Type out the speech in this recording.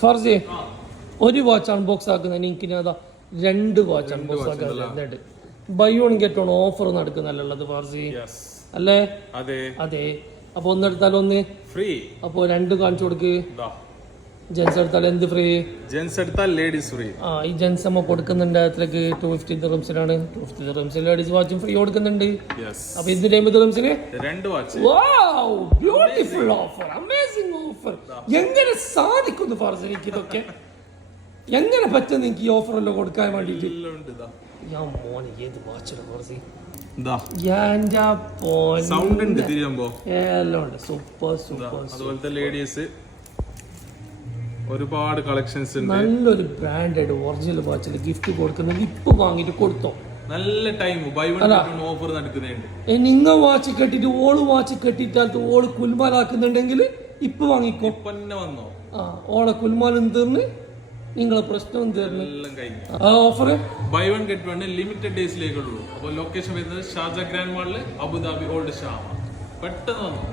ഫർസി ഒരു watch unbox ആക്കുന്നതിന് എനിക്ക് അതാ 2 വാച്ച് അൺബോക്സ് ആക്കുന്നുണ്ട്. Buy one get one offer നടക്കുന്നല്ലുള്ളത് ഫർസി അല്ലേ? അതെ. അപ്പൊ ഒന്നെടുത്താൽ ഒന്ന് ഫ്രീ. അപ്പൊ 2 കാണിച്ചു കൊടുക്ക്. ജെൻസ് എടുത്താൽ എന്ത് ഫ്രീ? ജെൻസ് എടുത്താൽ ലേഡീസ് ഫ്രീ. ഈ ജെൻസ് നമ്മ കൊടുക്കുന്നുണ്ട് അത്രക്ക് 250 ദിർഹംസിനാണ്. 250 ദിർഹംസിൽ ലേഡീസ് വാച്ചും ഫ്രീ കൊടുക്കുന്നുണ്ട്. അപ്പൊ ഇത് 250 ദിർഹംസിന് 2 വാച്ച്. വാവ്, ബ്യൂട്ടിഫുൾ ഓഫർ, അമേസിംഗ് ഓഫർ. എങ്ങനെ സാധിക്കുന്നു ഫർസി എനിക്ക് ഇതൊക്കെ? എങ്ങനെ പറ്റുന്നു എനിക്ക് ഈ ഓഫർ എല്ലാം കൊടുക്കാൻ വേണ്ടിട്ട്? ഞാൻ മോനെ ഏത് വാച്ചാണ് ഫർസി? സൗണ്ട് ഉണ്ട് തിരിയുമ്പോ എല്ലാം ഉണ്ട്. Super super. അതുപോലത്തെ ലേഡീസ് ഒരുപാട് കളക്ഷൻസ് ഉണ്ട്. നല്ലൊരു ബ്രാൻഡഡ് ഒറിജിനൽ വാച്ചിൽ ഗിഫ്റ്റ് കൊടുക്കുന്നത് ഇപ്പൊ വാങ്ങിട്ട് കൊടുത്തോ? നല്ല ടൈം ബൈ വൺ ഓഫർ നടക്കുന്നുണ്ട്. നിങ്ങൾ വാച്ച് കെട്ടിട്ട് ഓള് വാച്ച് കെട്ടിട്ടാൽ ഓള് കുൽമാലാക്കുന്നുണ്ടെങ്കിൽ ഇപ്പൊ വാങ്ങിക്കോ. വന്നോ ഓളെ കുൽമാലും തീർന്ന് നിങ്ങളെ പ്രശ്നവും തീർന്ന്. Offer buy one get one limited ഡേയ്സിലേക്കുള്ളൂ. അപ്പോൾ ലൊക്കേഷൻ വരുന്നത് ഷാർജ ഗ്രാൻഡ് മാളില്, അബുദാബി ഓൾഡ് ഷാമ. പെട്ടെന്ന് വന്നു.